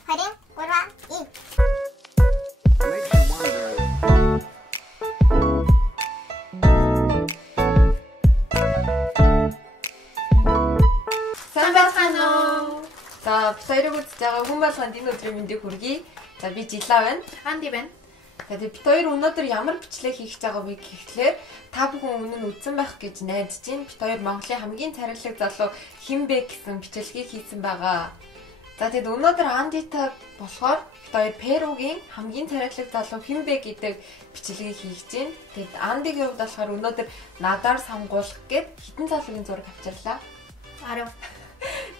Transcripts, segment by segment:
화이팅! 올라! 인! Makes you wonder. Сайн байна уу? За, битээрийг үзэж байгаа хүн болгонд энэ өдрийн мэндийг хүргэе. За, би Жилаа байна. Анди байна. За, тэгээд бит хоёр өнөөдөр ямар бичлэг хийх гэж байгааг гэхлээр та бүхэн өмнө нь үзсэн байх гэж найдаж байна. Бит хоёр Монголын хамгийн царайлаг залуу хэн бэ гэсэн бичлэгийг хийсэн байгаа. За, тэгээд өнөөдөр Андитай болохоор бит хоёр Перугийн хамгийн царайлаг залуу хэн бэ гэдэг бичлэгийг хийж байна. Тэгээд Андигийн хувьд болохоор өнөөдөр надаар сонгуулах гээд хитэн залуугийн зураг авчирлаа. 10.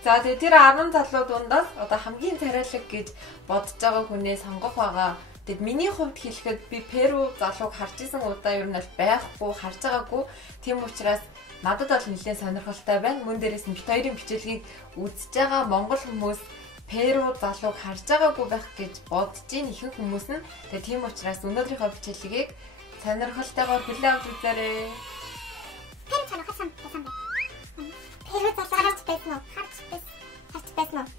За тэгээ тэр 10 залуу дундаас одоо хамгийн царайлаг гэж бодож байгаа хүнээ сонгох байгаа. Тэгэд миний хувьд хэлэхэд би Перу залууг харж исэн удаа ер нь аль байхгүй, харж байгаагүй. Тийм учраас надад бол нэлээд сонирхолтой байна. Мөн дээрээс нь бит хоёрын бичлэгийг үзэж байгаа монгол хүмүүс Перу залууг харж байгаагүй байх гэж бодож ийн ихэнх хүмүүс нь. Тэгээ тийм учраас өнөөдрийнхөө бичлэгийг сонирхолтойгоор хүлээн авч үзээрэй. Перу залуу харсан байсан бэ? Перу залуу харж байсан уу? Харж байсан уу?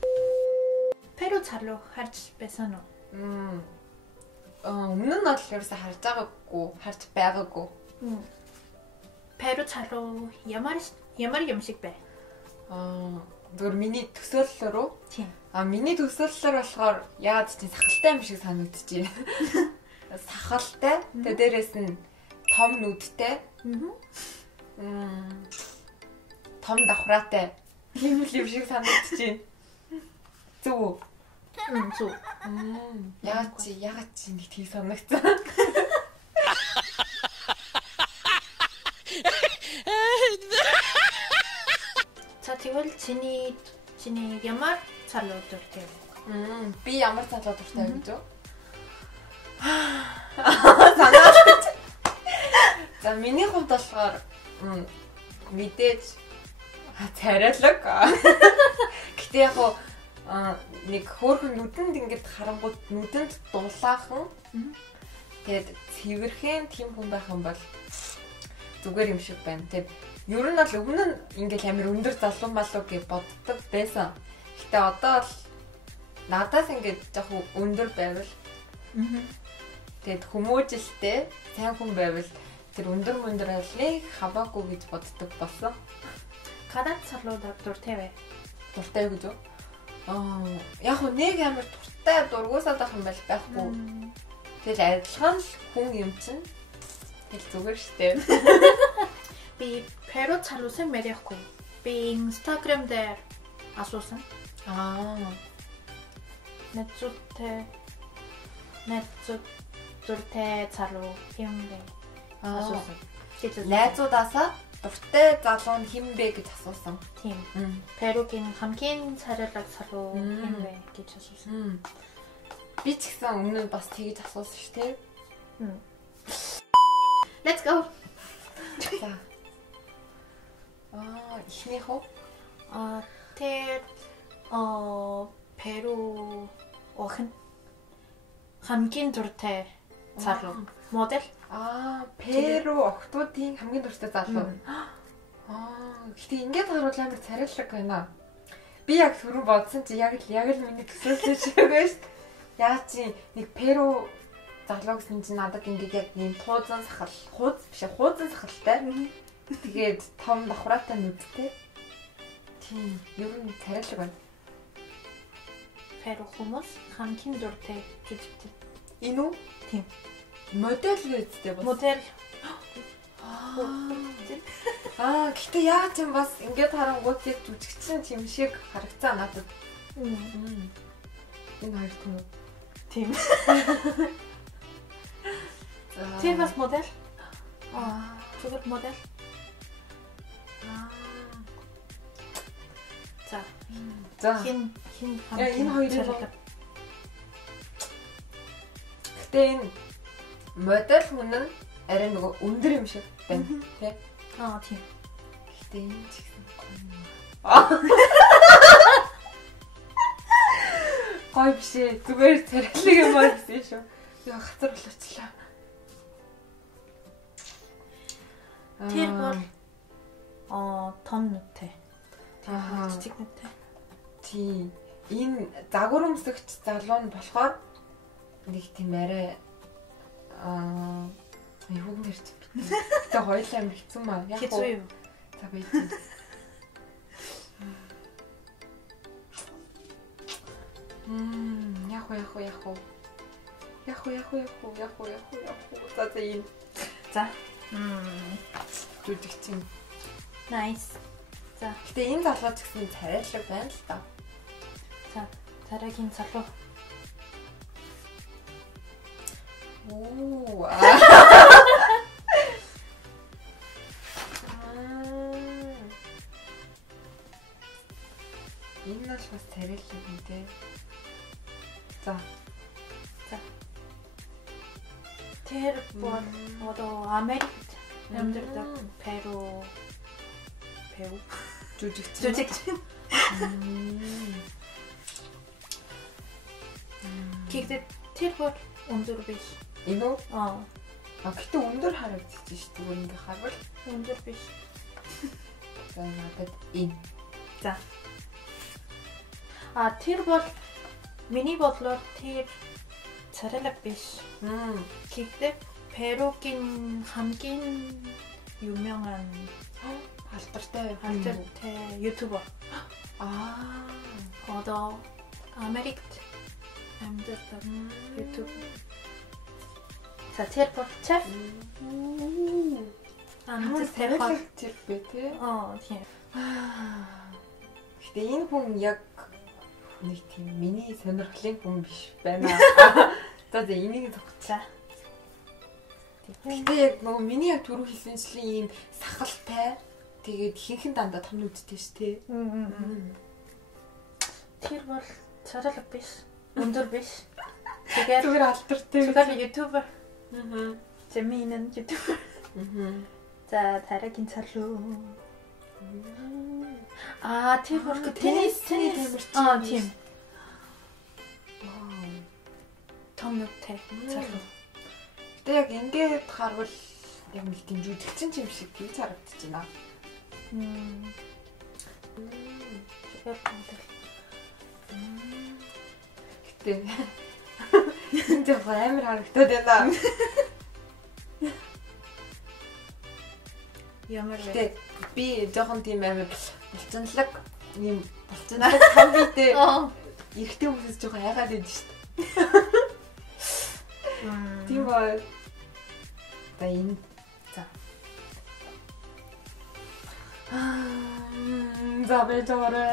Перу залуу харж байсан уу? Өмнө нь бол ерөөсө харж байгаагүй. Перу залуу ямар юм шиг бэ? Зөвхөн миний төсөөллөөр үү? Тийм. Миний төсөөллөөр болохоор яагаад ч сахалтай юм шиг санагдчихэ. Сахалтай. Тэгээ дээрэс нь том нүдтэй. Том давхраатай. Тийм юм шиг санагдчихэ. Зүг үү? Зүг. Яагаад чи нэг тийм санагдсан? За тэгвэл чиний ямар залуу дуртай вэ? Би ямар залуу дуртай вэ гэж үү? Санаад. За миний хувьд болохоор мэдээж царайлаг. Гэтэ яг нэг хөөрхөн нүдэнд ингээд харангууд нүдэнд дулаахан. Тэгээд цэвэрхэн тийм хүн байх юм бол зүгээр юм шиг байна. Тэгээд ер нь бол өмнө нь ингээд амар өндөр залуу малуу гэж боддог байсан. Гэтэ одоо бол надаас ингээд жоохон өндөр байвал тэгээд хүмүүжлтэй сайн хүн байвал тэр өндөр алыг хаваагүй гэж боддог болсон. Гадаад залуу дуртай вэ? Дуртай гэж үү? Яг нэг амар дуртай дургуусаад байх юм байхгүй. Тэгэл адилхан л хүн юм чинь. Тэгэл зүгээр штэ. Би Перу залуусан мэдээхгүй. Би Instagram дээр асуусан. Найзуудтай залуу юм бэ? Асуусан. Найзуудаасаа дуртай залуу нь хэн бэ гэж асуусан. Тийм. Перугийн хамгийн царайлаг залуу хэн бэ гэж асуусан. Би ч гэсэн өмнө нь бас тэгж асуусан шүү дээ. Let's go. За. Ихнийх үү? Тэр Перу хамгийн дуртай залуу модель. Перу охтуудын хамгийн дуртай залуу. Гэтэ ингээд харуул амар царайлаг байна. Би яг түрүү бодсон чи яг л миний төсөөлсөн шиг байна шүү дээ. Яа чи нэг Перу залуу гэсэн чинь надад ингээд яг ийм хуузан сахалтай. Тэгээд том давхраатай нүдтэй. Тийм, ер нь царайлаг байна. Перу хүмүүс хамгийн дуртай жүжигтэй. Энэ үү? Тийм. Модель гэдэгтэй бас. Модель. Гэтэ яа ч юм бас ингээд харангуут яг жүжигчин тийм шиг харагцаа надад. Энэ хоёр тийм үү? Тийм. Тэр бас модель. Зүгээр модель. За. Хин энэ хоёрын. Гэтэ энэ модель хүн нь арай нөгөө өндөр юм шиг байна тий. Тийм. Гэтэ энэ ч гэсэн гоё биш ээ. Зүгээр царайлаг юм аа гэсэн шүү. Яа хатар болчихлаа. Тэр бол том нүдтэй. Жижиг нүдтэй. Тийм. энэ загвар өмсөгч залуу нь болохоор нэг тийм арай юу нэрч бит. Тэ хоёлаа амир хэцүү маа. Яг Хэцүү юу? За бий. Яг. За энэ. За. Жүжигчин. Nice. За. Гэтэ энэ залуу ч гэсэн царайлаг байна л та. За. Тарагийн залуу. Оо. Энэ бол бас царайлаг юм те. За. Тэр бол одоо Америкт амьдардаг Перу жүжигчин. Гэхдээ тэр бол өндөр биш. Энэ үү? Аа, Гэтэ өндөр харагдчих шүү дээ. Зүгээр ингээ харвал өндөр биш. за надад энэ. За. Тэр бол миний бодлоор тэр царайлаг биш. Гэхдээ Перугийн хамгийн 유명한 Алдартай 유튜버. одоо Америкт амьдардаг YouTube. За тэр бол чеф. Амар царайлаг тэр бэ те. Тийм. Гэтэ энэ хүн яг нэг тийм миний сонирхлын хүн биш байна. За энийг тогтцаа. Гэтэ яг нөгөө миний яг түрүү хэлсэнчлэн ийм сахалтай тэгээд ихэнхэн дандаа том нүдтэй ш тэ. Тэр бол царайлаг биш. Өндөр биш. Тэгээд зүгээр алдартай. зүгээр YouTuber. 재미있는 YouTuber. За тарагийн залуу. Тэр бол теннис тамирчин. Тийм. Том нүдтэй залуу. Гэтэ яг ингээд харвал яг нэг тийм жүжигчин юм шиг тийж харагдаж байна. Гэтэ энэ зөв амар харагдаад байна. Ямар вэ? Гэтэ би жоохон тийм амар булчинлаг юм булчинлаг том битэй эрэгтэй хүмүүсээс жоохон айгаад байдаг шүү дээ. Тийм бай. За энэ за. За бэтэрэ.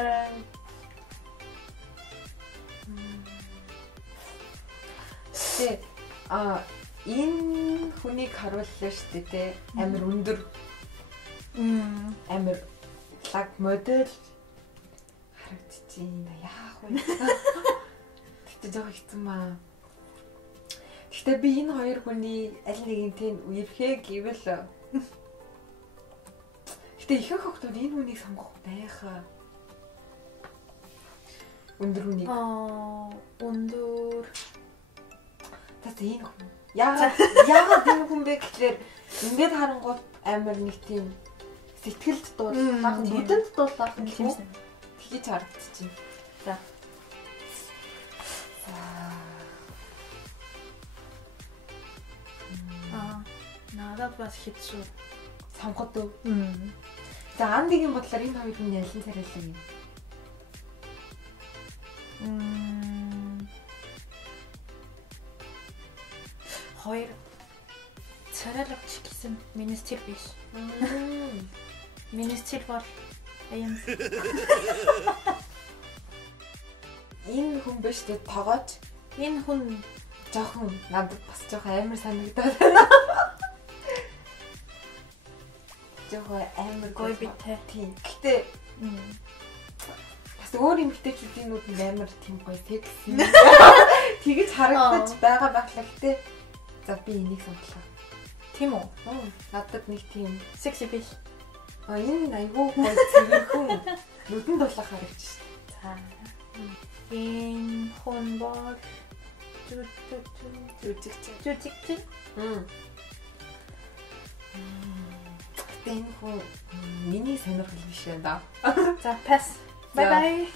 Тэ энэ хүнийг харууллаа шүү дээ те. Амар өндөр. Амар лаг модель харагдчихээн. Яах вэ? Гэтэ жоохон хэцүү маа. Гэхдээ би энэ хоёр хүний аль нэгнтэй үерхээ гэвэл гэтэ ихэнх хүмүүс энэ хүнийг сонгох байхаа. Өндөр хүнийг. Өндөр. Тэт энэ хүн. Яагаад энэ хүн бэ гэхээр ингээд харангуут амар нэг тийм сэтгэлд дуулах, нүдэнд дуулах юм шиг тэгж харагдчихээн. За. Надад бас хэцүү. Сонгод уу? За Андигийн бодлоор энэ хоёр хүний аль нь царайлаг юм? Хоёр царайлаг ч гэсэн миний стил биш. Миний стил бол юм. Энэ хүн биш дээ тогооч. Энэ хүн жоохон надад бас жоохон амар санагдаад байна. Жоохон амар гоё битэй. Тийм. Гэтэ бас өөр эмэгтэйчүүдийн нүдэнд амар тийм гоё секси. Тэгэж харагдаж байгаа байхлаа гэтэ за би энийг сонголоо. Тийм үү? Надад нэг тийм секси биш. Энэ айгүй гоё цэвэрхэн нүдэнд дулаах харагдаж шүү дээ. За. Энэ хүн бол жүжигчин. Энэ хүн миний сонирхол биш байна да. За пас. Bye bye.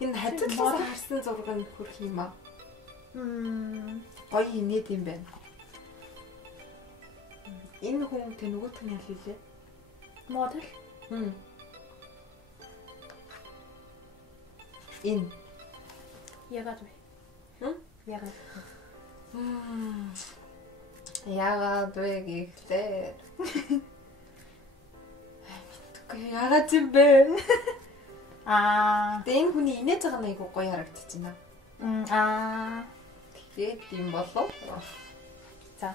Энэ хажуудлаас харсан зураг нь хөрх юм аа. Гоё инээд юм байна. Энэ хүн тэ нөгөөх нь ял үлээ? Модел. Энэ Ягаад вэ? Ягаад? Ягаад вэ гэхлээр ягаад юм бэ? Энэ хүний инээж байгаа нь айгуу гоё харагдчихна. Тэгээд юм болов. За.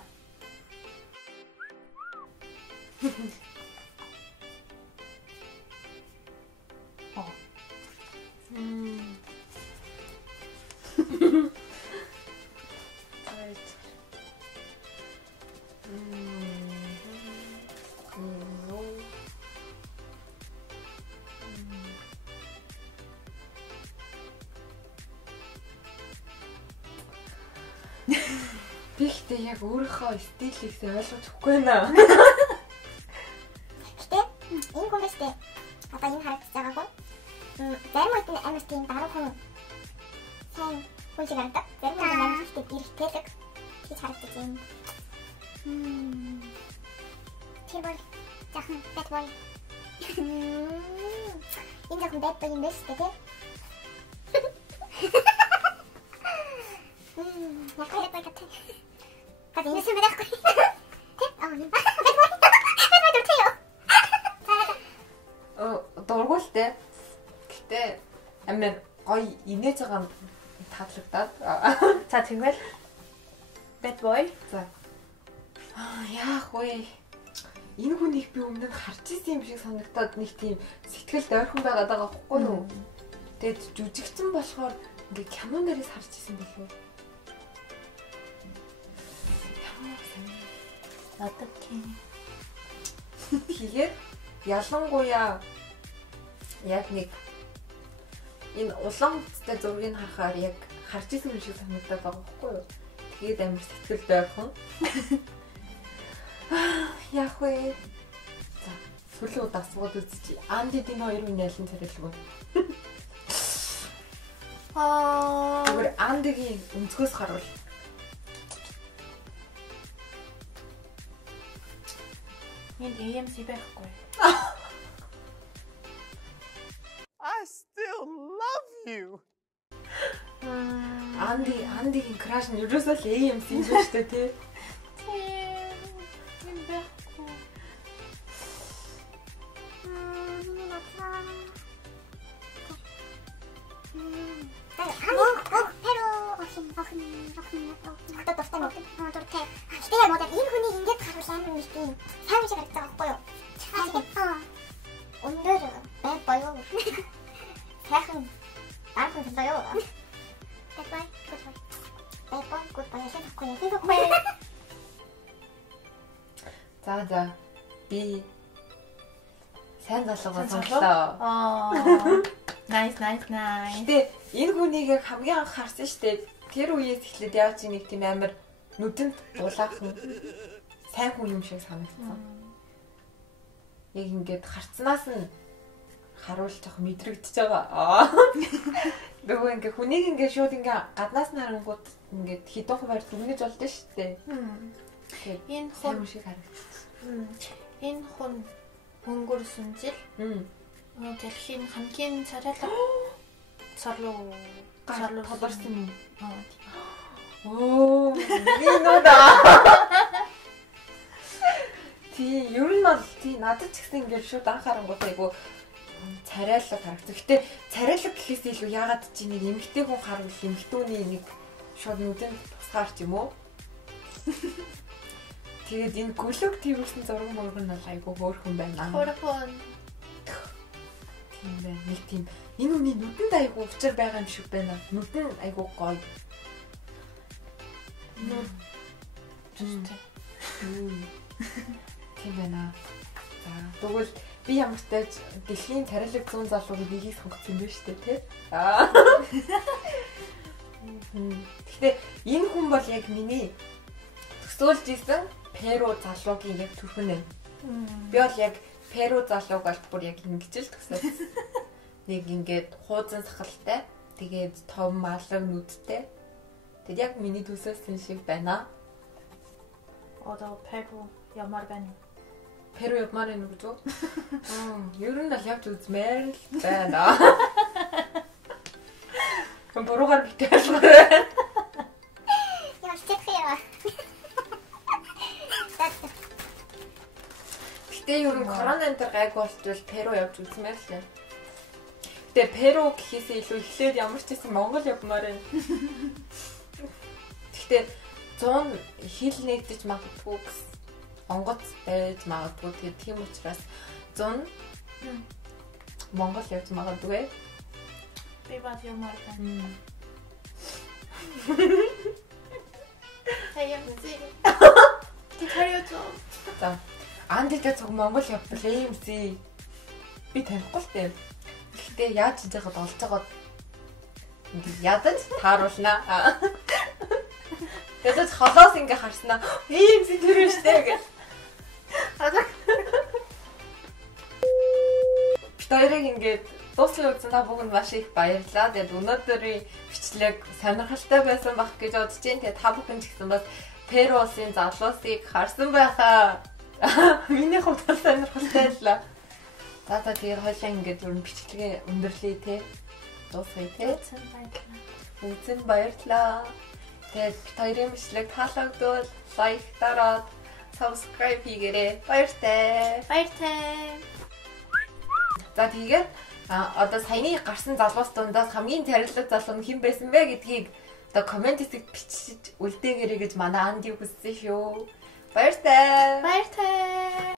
Тэгтээ яг өөрийнхөө стилийг ойлгож өгөхгүй наа. Гэтэ энэ хүн биш дээ. Одоо энэ харагдаж байгаагүй. Зарим үед нь амар тийм даруухан сайн хүн шиг харагдав. Зарим үед амар ихтэй гэрэлтэлэг хийж харагдаж байна. Тэр бол жахан bad boy. Энэ жахан bad boy юм биш дээ. Nakaya pa ka tayo. Kasi inasin mo na ako. Дургуултай. Гэтэ амар гоё инээж байгаа таалагдаад. За тэгвэл bad boy. За. Яах вэ? Энэ хүнийг би өмнө нь харж ирсэн юм шиг санагдаад нэг тийм сэтгэл дойрхон байгаад байгаа байхгүй юу? Тэгээд жүжигчин болохоор ингээ кино нэрээс харж ирсэн болов уу? Атакин. Тэгээд ялангуяа яг нэг энэ улаан утастай зургийг харахаар яг харж ирсэн юм шиг санагдаад байгаа байхгүй юу? Тэгээд амар сэтгэл дойрхон. Яах вэ? За, сүүлийн удаа асууад үзчихье. Андид энэ хоёрын найлан царилгүй. Тэгвэл Андигийн өнцгөөс харуул. Энд AMC байхгүй. I still love you. Андигийн краш нь ерөөсөө л AMC юм шүү дээ, тий. Энд байхгүй. Гэтээ яг энэ хүний ингэж харуул амар нэг тийм сайн шиг харагдаж байгаа байхгүй юу? Өндөр бай боёо. Сайхан архан боёо. Бай good boy. Ясахгүй. За. Би сайн залуугаа сонслоо. Nice. Гэтэ энэ хүнийг яг хамгийн анх харсан штеп. Тэр үеэс эхлээд яаж нэг тийм амар нүдэнд дулаахан сайн хүн юм шиг санагдсан. Яг ингээд харцнаас нь харуулж авах мэдрэгдэж байгаа. Нөгөө ингээ хүнийг ингээ шууд ингээ гаднаас нь харангууд ингээ хідэн хуваар дүгнэж болдсон шүү дээ. Энэ хүн шиг харагдсан. Энэ хүн өнгөрсөн жил дэлхийн хамгийн царайлаг сарлуу толорсон юм. Тий, ер нь бол тий надад ч гэсэн ингээд шууд анхаарангууд айгу царайлаг харагдсан. Гэтэ царайлаг гэхээс илүү яагаад чи нэг эмэгтэй хүн харуул эмэгтүүний нэг шууд нүдэнд тусгаарч юм уу? Тэгээд энэ гөлөг тийвэрсэн зураг мөргөн бол айгу хөөрхөн байна. Хөөрхөн. Тийм байна. Нэг тийм энэ үний нүдэнд айгу учир байгаа юм шиг байна. Нүдэн айгу гоё. Тийм байна. За тэгвэл би ямар ч тааж дэлхийн царайлаг 100 залуугийн нэгийг сонгосон юм байна шүү дээ, тий? Гэхдээ энэ хүн бол яг миний төсөөлж исэн Перу залуугийн яг төрхөн юм. Би бол яг Перу залууг бол бүр яг ингэж л төсөөлсөн. нэг ингээд хуузан сахалтай. Тэгээд том алга нүдтэй. Тэгээд яг миний төсөөсөн шиг байна. Одоо Перу ямар байна? Перу явмаар байна гэж үү? Ер нь л явж үзмээр л байна. Ком буруугаар битээ. Яа, стихия. Гэтэ ер нь корона энэ төр гайг болчвол Перу явж үзмээр л байна. Гэтэ Перу гэхээсээ илүү эхлээд ямар ч гэсэн Монгол явмаар байна. Гэтэ 100 хил нэгдэж магадгүй гэсэн. Онгоц байж магадгүй. Тэгээд тийм учраас 100 Монгол явж магадгүй. Би бас ямар байна? Хаяа үзье. Тэтгэж. За. Андитэй цог Монгол явбал AMC би танихгүй л дээ. Гэхдээ яаж хийж байгаад олж байгаад ядаж тааруулнаа. Тэгээд холоос ингээ харснаа AMC тэр штэ гэж. Битэрийг ингээд дууссан үзсэн та бүгд маш их баярлалаа. Тэгээд өнөөдрийн бичлэг сонирхолтой байсан байх гэж бодож байна. Тэгээд та бүхэн ч гэсэн бас Перу улсын залуусыг харсан байхаа. Миний хувьд сонирхолтой байлаа. За тэгээд хоёлаа ингээд ер нь бичлэгээ өндөрлөе те. Дуусгая те. Үнэн баярлалаа. Тэгээд бид хоёрын бичлэг таалагдвал лайк дараад subscribe хийгээрэй. Баяртай. Баяртай. За тэгээд одоо саяны гарсан залуус дундаас хамгийн царилэг залуу нь хэн байсан бэ гэдгийг одоо комент хэсэгт бичиж үлдээгээрэй гэж манай Анди хүссэн шүү. Баяртай. Баяртай.